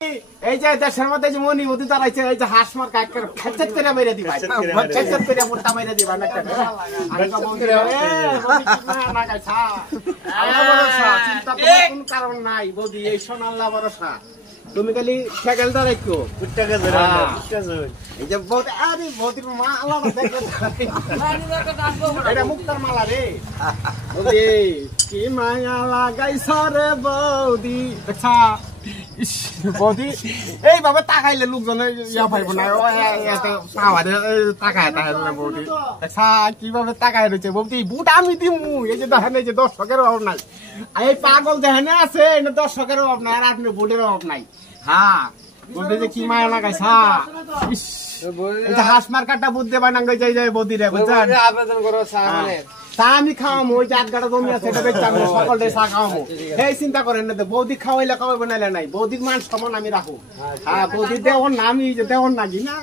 এই যে দেশের মধ্যে যে মনি বধূ দাঁড়াইছে এই যে হাঁস মার কাকের খেচেত করে মেরে দিবা খেচেত করে মোটা মেরে দিবা না কেন চিন্তা কোন কারণ নাই বৌদি এই সোনাল্লা ভরসা তুমি খালি সেকেলটা রাখো এই যে বৌদি আরে বৌদির মা আলাদা এটা মুক্তার মালা রে বৌদি কি মায়া লাগাইছ রে বৌদি দেখছা বৌদি এইভাবে তাকাইলে লোকজনে ইয়া পাইব না তাকায় বৌদি আচ্ছা কিভাবে তাকায় রয়েছে বৌদি বুট আমি দিমু এই যে দেখেন এই যে দর্শকের অভাব নাই এই পাগল দেখেন আছে দর্শকের অভাব নাই আর আপনি বুটের অভাব নাই হ্যাঁ বলতে যে কি মায়া লাগাইছা হাঁস মার্কাটা বুঝ দেবা না যাই বৌদি রে বুঝছেন আবেদন করো চা আমি খাওয়াবো ওই যে 8 গাড়া জমি আছে এটা বেচে আমি সকলটাই চা খাওয়াবো এই চিন্তা করেন না বৌদি খাওয়াইলে খাওয়াই বানাইলে নাই বৌদির মান সমান আমি রাখো হ্যাঁ বৌদি দেওয়ার না আমি দেওয়ার নাকি না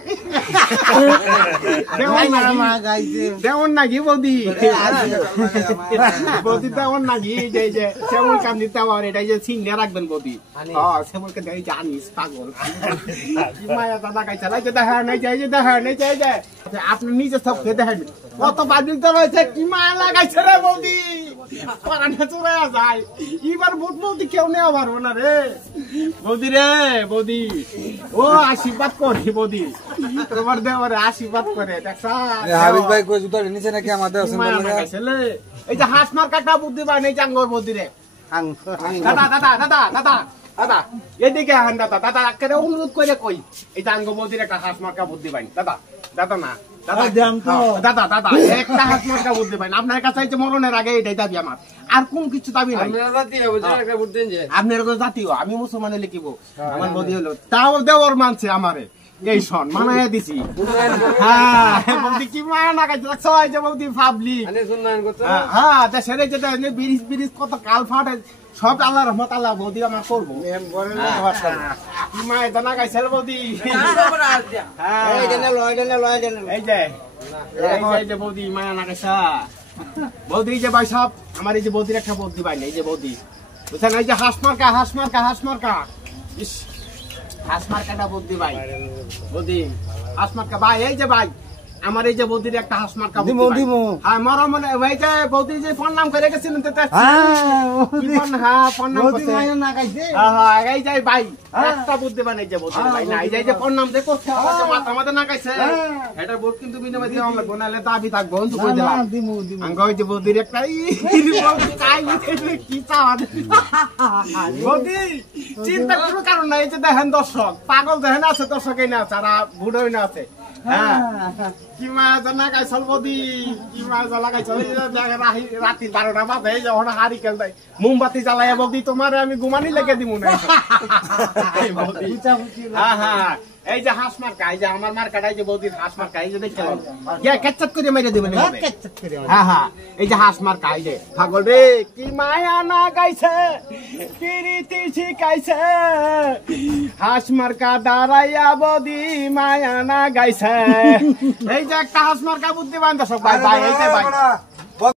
দেওয়ার নাকি বৌদি বৌদি দেওয়ার নাকি যে যে শ্যামল কান্দি দেওয়ার এটাই যে চিহ্নে রাখবেন বৌদি হ্যাঁ শ্যামলকে দেয় জানিস পাগল কি মায়া দাদা কাইছে যে দেখা নাই যাই যে দেখা নাই যাই যায় আপনি নিজে সব খেয়ে দেখেন কত বাদিক তো রয়েছে কি মায়া লাগাইছে রে বৌদি পরানা চুরা যায় এবার ভোট বৌদি কেউ নেওয়া পারবো না রে বৌদি রে বৌদি ও আশীর্বাদ করি বৌদি তোমার দেওয়ারে আশীর্বাদ করে হাবিব ভাই কই জুতা নিচে নাকি আমাদের এই যে হাঁস মার কাটা বুদ্ধি পায় এই জাঙ্গর বৌদি রে দাদা দাদা দাদা দাদা দাদা এদিকে হান দাদা দাদা একেবারে অনুরোধ করে কই এই জাঙ্গ বৌদির একটা হাঁস মার্কা বুদ্ধি পাই দাদা দাদা না দাদা দাদা একটা হাঁস মার্কা বুদ্ধি পাই আপনার কাছে মরণের আগে এটাই দাবি আমার আর কোন কিছু দাবি নাই আপনার জাতীয় আমি মুসলমানে লিখিব আমার বৌদি হলো তাও দেওয়ার মানছে আমারে এই শোন মানায় দিছি হ্যাঁ বৌদি কি মায়া না খাইছে যে বৌদি ভাবলি হ্যাঁ দেশের এই যে ব্রিজ ব্রিজ কত কাল ফাটে সব আল্লাহ রহমত আল্লাহ বৌদি আমার করবো কি মায় দানা খাইছে বৌদি এই যে বৌদি মায়া না খাইছা বৌদি যে ভাই সব আমার এই যে বৌদির একটা বৌদি পাই না এই যে বৌদি বুঝছেন এই যে হাঁস মার্কা হাঁস মার্কা হাঁস মার্কা হাঁস মার্কাটা বৌদি ভাই বৌদি হাঁস মার্কা ভাই এই যে ভাই আমার এই যে বৌদির একটা হাঁস মার্কা হ্যাঁ মরা মনে ভাই যে বৌদি যে ফোন নাম করে গেছিলেন এই যাই ভাই একটা বুদ্ধি বানাই যে বৌদি ভাই না এই যে ফোন নাম দেখো মাথা মাথা না খাইছে এটা বোর্ড কিন্তু বিনিময় দিয়ে আমরা গোনালে দাবি থাকবো ওই যে বৌদির একটা কি চাওয়া বৌদি চিন্তা কোনো কারণ নাই এই যে দেখেন দর্শক পাগল দেখেন আছে দর্শক এই না আছে আর বুড়ো না আছে হ্যাঁ কি মায়া জানা গাইছল বৌদি কি মায়া জ্বালা গাইছল রাত্রি 12টা বাজে যখন হারি খেল দেয় মোমবাতি জ্বালাই বৌদি তোমার আমি ঘুমানি লেগে দিব না হ্যাঁ হ্যাঁ এই যে হাঁস মার্কা এই যে আমার মার্কাটা এই যে বৌদির হাঁস মার্কা এই যে দেখলাম কেচ্চাত করে মেরে দিবেন হ্যাঁ হ্যাঁ এই যে হাঁস মার্কা এই যে পাগল রে কি মায়া না গাইছে কি রীতি শিখাইছে হাঁস মার্কা দাঁড়াইয়া বৌদি মায়া না গাইছে এই যে একটা হাঁস মার্কা বুদ্ধি বান্ধব ভাই ভাই এই যে ভাই